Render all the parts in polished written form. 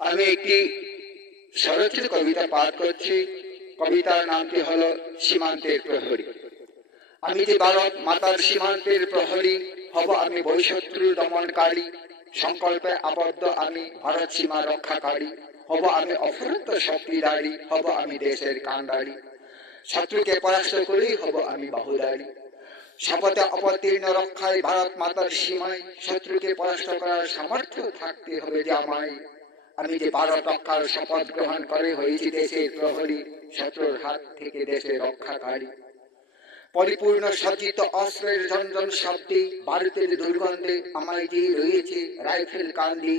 আমি একটি স্বরচিত কবিতা পাঠ করছি। কবিতার নামটি হলো সীমান্তের প্রহরী। আমি যে ভারত মাতার সীমান্তের প্রহরী, হব আমি বৈশত্রু দমনকারী। সংকল্পে আবদ্ধ আমি ভারত সীমা রক্ষাকারী, হব আমি অফুরন্ত শক্তিধারী, হব আমি দেশের কান্ডারী। শত্রুকে পরাস্ত করেই হব আমি বাহুধারী। শপথে অবতীর্ণ রক্ষায় ভারত মাতার সীমায়, শত্রুকে পরাস্ত করার সামর্থ্য থাকতে হবে যে আমায়। আমি যে ভারত রক্ষার শপথ গ্রহণ করে হয়েছি দেশের প্রহরী, শত্রুর হাত থেকে দেশের রক্ষাকারী। পরিপূর্ণ সজ্জিত অস্ত্রের ঝনঝন শব্দে, ভারতের দুর্গন্ধে আমায় যে রয়েছে রাইফেল কান্দি।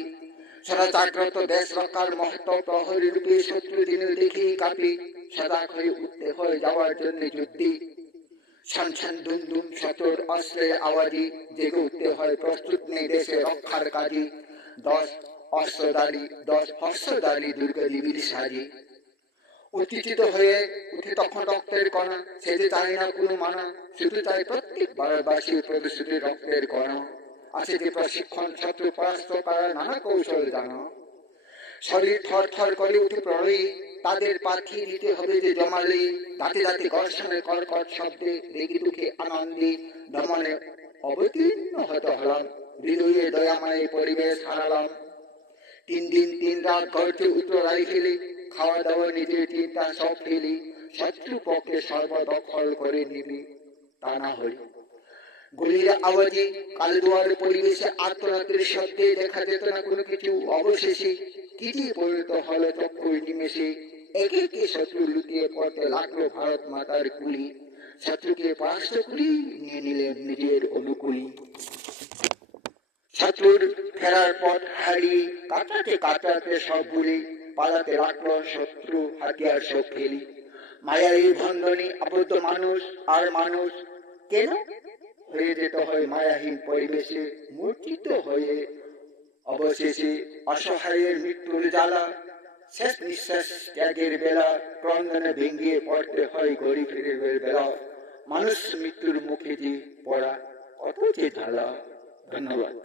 সদা জাগ্রত দেশ রক্ষার মহত্ব প্রহরী রূপে, শত্রু দিনে দেখেই কাঁপে। সজাগ হয়ে উঠতে হয় যাওয়ার জন্য যুদ্ধে। ছনছন দুমদুম শত্রুর অস্ত্রের আওয়াজে, জেগে উঠতে হয় প্রস্তুত নেই দেশে রক্ষার কাজে। 10 অস্ত্রধারী 10 হস্রধারী দুর্গ নিবিড় সাজে। উত্তেজিত হয়ে উঠে তখন রক্তের কণা, সে যে চায় না কোনো মানা, শুধু চায় প্রত্যেক ভারতবাসীর প্রতিশ্রুতি রক্তের কণা। আছে যে প্রশিক্ষণ শত্রু পরাস্ত করার নানা কৌশল জানা। শরীর থর থর করে উঠে প্রলয়ী, তাদের পাঠিয়ে দিতে হবে যে জমালে। দাঁতে দাঁতে ঘর্ষণের কর্কট শব্দে, রেগে দুঃখে আনন্দে দমনে অবতীর্ণ হতে হলাম। হৃদয়ে দয়াময় পরিবেশ হারালাম। 3 দিন 3 রাত গর্জে উঠল রাইফেলে, খাওয়া দাওয়া নিজের চিন্তা সব ফেলে। শত্রু পক্ষে সর্বদখল করে নিবি, তা না হলে গুলির আওয়াজে কালদুয়ার পরিবেশে আত্মরাত্রির শব্দে দেখা যেত না কোনো কিছু অবশেষে। কি যে পরিণত হলো চক্ষুর নিমেষে, একে একে শত্রু লুটিয়ে পড়তে লাগলো ভারত মাতার কুলি। শত্রুকে পরাস্ত করি নিয়ে নিলেন নিজের অনুকূলী। শত্রুর ফেরার পথ হারিয়ে কাটাতে কাটাতে সব ভুলে, পালাতে লাগলো শত্রু হাতিয়ার সব ফেলি। মায়াই বন্ধনে আবদ্ধ মানুষ আর মানুষ কেন হয়ে যেতে হয় মায়াহীন পরিবেশে, মূর্ছিত হয়ে অবশেষে। অসহায়ের মৃত্যুর জ্বালা, শেষ নিঃশ্বাস ত্যাগের বেলা, ক্রন্দনে ভেঙে পড়তে হয় ঘড়ি ফিরে বেলা। মানুষ মৃত্যুর মুখে যে পড়া কত যে জ্বালা। ধন্যবাদ।